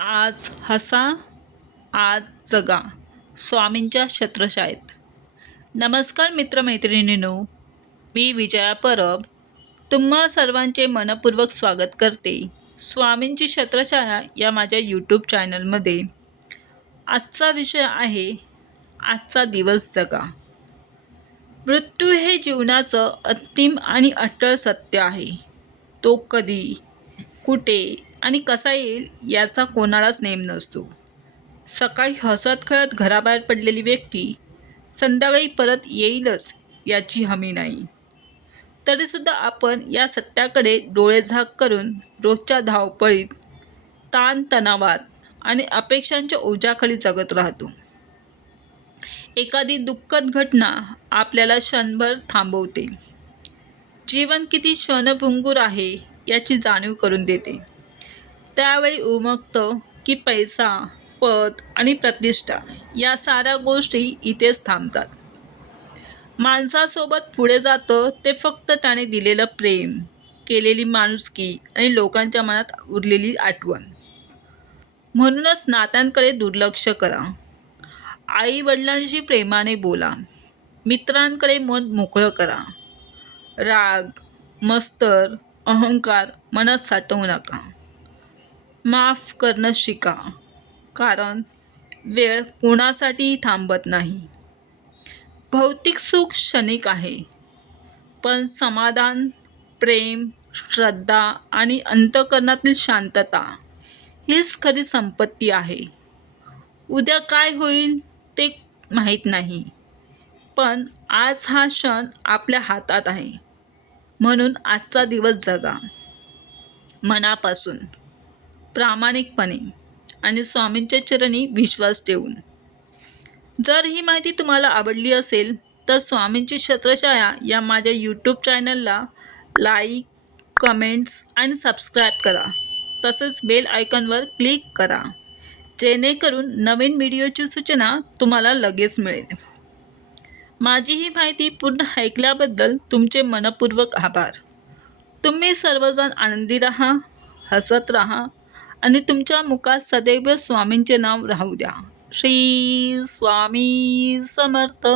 आज हसा, आज जगा. स्वामींच्या छत्रछायेत. नमस्कार मित्रमैत्रिणींनो, मी विजया परब तुम्हा सर्वांचे मनपूर्वक स्वागत करते. स्वामींची छत्रछाया या माझ्या यूट्यूब चॅनलमध्ये. आजचा विषय आहे आजचा दिवस जगा. मृत्यू हे जीवनाचं अंतिम आणि अटळ सत्य आहे. तो कधी, कुठे आणि कसा येईल याचा कोणालाच नेम नसतो. सकाळी हसत खेळत घराबाहेर पडलेली व्यक्ती संध्याकाळी परत येईलच याची हमी नाही. तरीसुद्धा आपण या सत्याकडे डोळेझाक करून रोजच्या धावपळीत, ताणतणावात आणि अपेक्षांच्या ओझ्याखाली जगत राहतो. एखादी दुःखद घटना आपल्याला क्षणभर थांबवते. जीवन किती क्षणभंगुर आहे याची जाणीव करून देते. त्यावेळी उमगतं की पैसा, पद आणि प्रतिष्ठा या साऱ्या गोष्टी इथेच थांबतात. माणसासोबत पुढे जातं ते फक्त त्याने दिलेलं प्रेम, केलेली माणुसकी आणि लोकांच्या मनात उरलेली आठवण. म्हणूनच नात्यांकडे दुर्लक्ष करा. आई वडिलांशी प्रेमाने बोला. मित्रांकडे मन मोकळं करा. राग, मत्सर, अहंकार मनात साठवू नका. माफ करणं शिका, कारण वेळ कोणासाठीही थांबत नाही. भौतिक सुख क्षणिक आहे, पण समाधान, प्रेम, श्रद्धा आणि अंतःकरणातील शांतता हीच खरी संपत्ती आहे. उद्या काय होईल ते माहीत नाही, पण आज हा क्षण आपल्या हातात आहे. म्हणून आजचा दिवस जगा मनापासून, प्रामाणिकपणे आणि स्वामींच्या चरणी विश्वास ठेवून. जर ही माहिती तुम्हाला आवडली असेल तर स्वामींची छत्रछाया या माझ्या यूट्यूब चॅनलला लाईक, कमेंट्स आणि सबस्क्राईब करा. तसंच बेल आयकॉनवर क्लिक करा, जेणेकरून नवीन व्हिडिओची सूचना तुम्हाला लगेच मिळेल. माझी ही माहिती पूर्ण ऐकल्याबद्दल तुमचे मनपूर्वक आभार. तुम्ही सर्वजण आनंदी राहा, हसत राहा आणि तुमच्या मुखात सदैव स्वामींचे नाव राहू द्या. श्री स्वामी समर्थ.